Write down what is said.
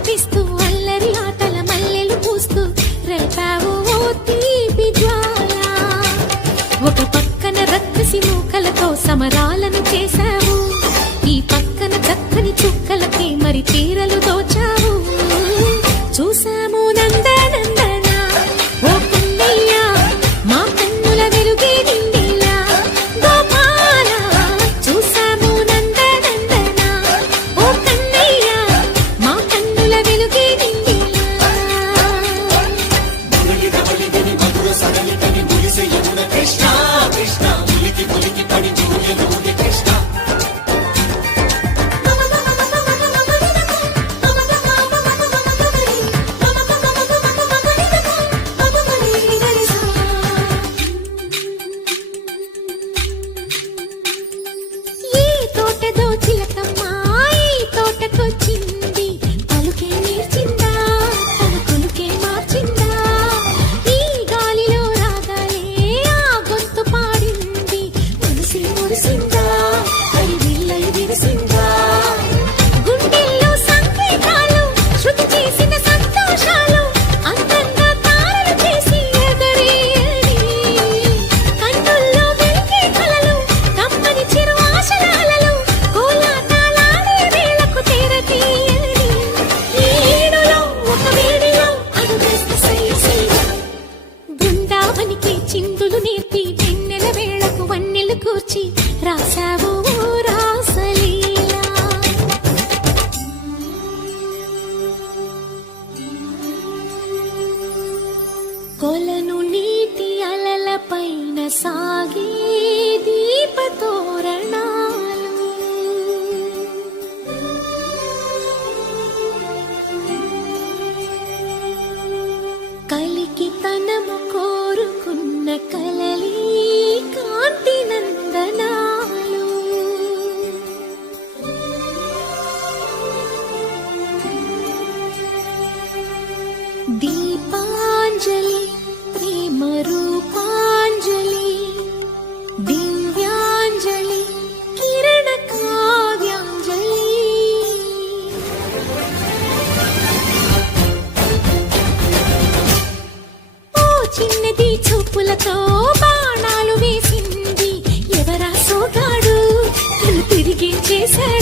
మరపిస్తూ అల్లరి ఆటల మల్లెలు పూస్తూ రేపావు ఓ తీపి జ్వాల. ఒక పక్కన రక్కసి మూకలతో సమరాలను చేశావు, ఈ పక్కన చక్కని చుక్కలకి మరి చీరలు దోచావు. చూసాము నందనందన ఓ కన్నయ్య, మా కన్నుల వెలుగే నిండిలా గోపాల. చూసాము నందనందన ఓ కన్నయ్య, మా కన్నుల వెలుగే నిండిలా. కృష్ణ కృష్ణ ములికి ములికి పడి కృష్ణ. చిందులు నేర్పి వెన్నెల వేళకు వన్నెలు కూర్చి రాసావు రాసలీలా. కొలను నీటి అలల పైన సాగే దీపతోరణాలు, కలికి తనము కోరుకున్న కలలి కాంతి నందనాలు. దీపాంజలి ప్రేమ రూపాంజలి, దివ్యాంజలి కిరణ కావ్యాంజలి. చిన్నది చూపులతో బాణాలు వేసింది ఎవరా సోగాడు, తిరిగి చేశాడు.